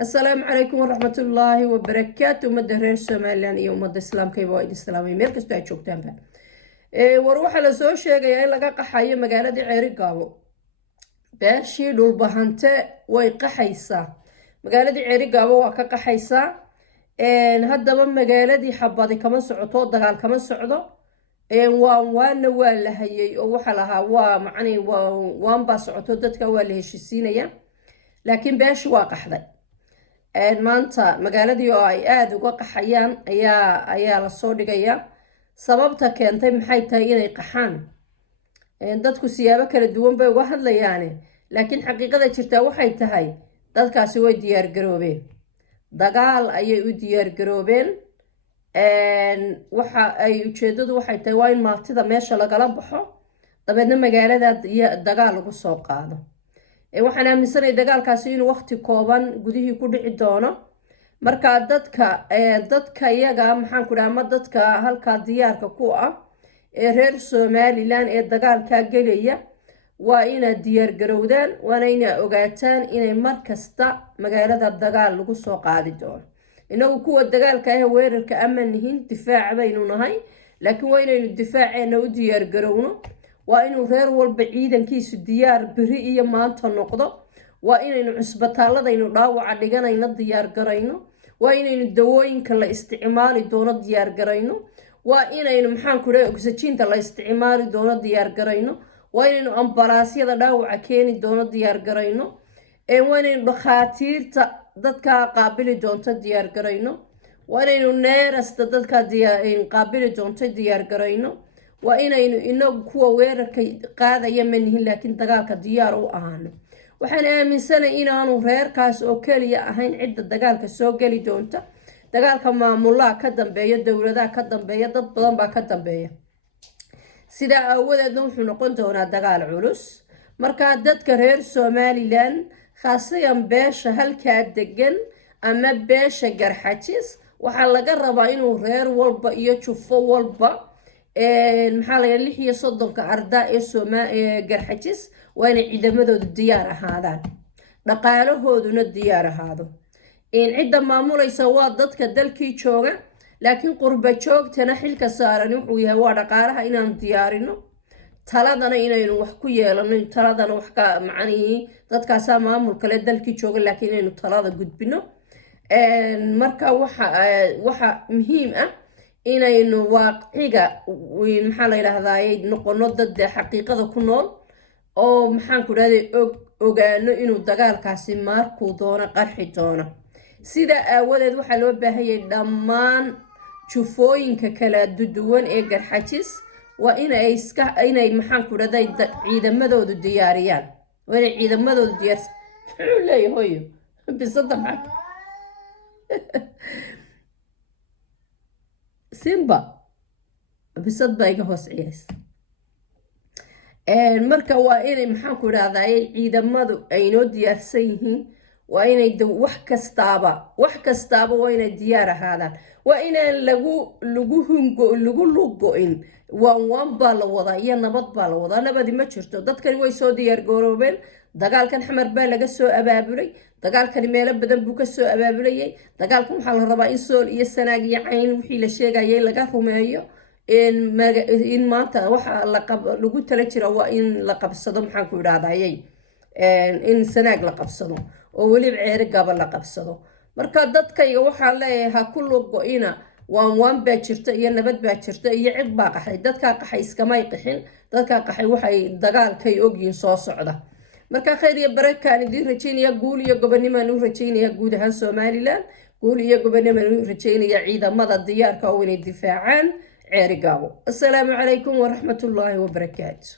السلام عليكم ورحمة الله وبركاته. مدى رير سوماليان iyo umada islaamkayba waa idin islaamay meel kasta aad joogtaanba. War waxa la soo sheegay in laga qaxayo magaalada Ceeri Gaabo. Beeshii dhulbahante way qaxaysaa. Magaalada Ceeri Gaabo waa ka qaxaysaa. Haddaba magaaladii xabadi kama socoto dagaal kama socdo. waana waa la hayay oo waxa lahaa waa macni waan ba socoto dadka waa la heshiisiinaya. laakiin beeshii waa qaxday. maanta magaaladii oo ay aad uga qaxayaan ayaa la soo dhigaya. sababta keentay maxay tahay inay qaxaan? dadku siyaabo kala duwan bay uga hadlayaan, laakiin xaqiiqada jirta waxay tahay dadkaasi way diyaar garoobeen. dagaal ayay u diyaar garoobeen. waxa ay ujeedadu waxay tahay waa in maartida meesha lagala baxo, dabeedna magaalada dagaal lagu soo qaado. waxaan aaminsanahay dagaalkaasi inuu waqti kooban gudihii ku dhici doono. marka dadka iyaga maxaan ku dhahaa dadka halka diyaarka ku ah ee reer Somaliland ee dagaalka galaya waa inaad diyaar garowdaan, waana inaad ogaataan inay mar kasta magaalada dagaal lagu soo qaadi doono. inagu kuwa dagaalka ah weerarka ama nihin difaac baynu nahay, laakiin waa inaynu difaaceena u diyaar garowno. waa inuu reer walba ciidankiisu diyaar biri iyo maanta noqdo. waa inaynu cusbitaaladaynu dhaawaca dhiganayno diyaar garayno. waa inaynu dawooyinka la isticmaali doono diyaar garayno. waa inaynu maxaan ku dhahay oxygen-ta la isticmaali doono diyaar garayno. waa inaynu ambalaasyada dhaawaca keeni doono diyaar garayno. waa inaynu dhakhaatiirta dadka qaabili doonto diyaar garayno. waa inaynu neerasta dadka qaabili doonto diyaar garayno. waa inaynu inagu kuwa weerarka qaadaya ma nihin, laakiin dagaalka diyaar u ahaano. waxaan aaminsanahay inaanu reerkaas oo keliya ahayn cidda dagaalka soo geli doonta. dagaalka maamulaha ka dambeeya, dowladaha ka dambeeya, dad badan baa ka dambeeya. sidaa aawadeedna wuxuu noqon doonaa dagaal culus. markaa dadka reer Somaliland khaasatan beesha halkaa degan ama beesha Garxajis waxaa laga rabaa inuu reer walba iyo jufo walba maxaa la yidhi 36 ardaa ee Garxajis waa inay ciidamadoodu diyaar ahaadaan, dhaqaalahooduna diyaar ahaado. cidda maamulaysa waa dadka dalkii jooga, laakiin qurba joogtana xilka saaran wuxuu yahay waa dhaqaalaha inaan diyaarino, taladana inaynu wax ku yeelano, taladana wax ka macnihii dadkaasa maamul kale dalkii jooga, laakiin inaynu talada gudbino. marka waxa muhiim ah inaynu waaqiciga maxaa la yiraahdaa noqono dad xaqiiqada ku nool oo maxaan ku dhahday ogaano inuu dagaalkaasi markuu doono qarxi doono. sida aawadeed waxaa loo baahayay dhammaan jufooyinka kala duwan ee Garxajis waa inay maxaan ku dhahday ciidamadoodu diyaariyaan. waa inay ciidamadoodu diyaarsan leeyahay bisada maxaa simba bisad baa iga hoos ciyays. marka waa inay maxaan ku dhahdaa ciidamadu ay noo diyaarsan yihiin. waa inay wax kastaaba waa inay diyaar ahaadaan. waa inaan lagu lugo-in waan baa la wadaa iyo nabad baa la wadaa. nabadi ma jirto. dadkani way soo diyaar garoobeen. dagaalkan xamar baa laga soo abaabulay. dagaalkani meelo badan buu ka soo abaabulayay. dagaalkan waxaa la rabaa in sool iyo sanaag iyo cayn wixii la sheegayay laga rumeeyo. in maanta waxa lagu tala jira waa in la qabsado maxaan ku idhahdayay in sanaag la qabsado oo weliba Ceeri Gaabo la qabsado. marka dadkayga waxaa leeyahay ha ku lugo-ina waan baa jirta iyo nabad baa jirta iyo cid baa qaxay. dadkaa qaxay iskamay qixin. dadkaa qaxay waxay dagaalkay ogyiin soo socda. marka khayr iyo barakaan idin rajaynaya. guul iyo gobonnimaan u rajaynaya guud ahaan Somaliland. guul iyo gobonnimaan u rajaynaya ciidamada diyaarka oo inay difaacaan Ceeri Gaabo. السلام عليكم ورحمة الله وبركاته.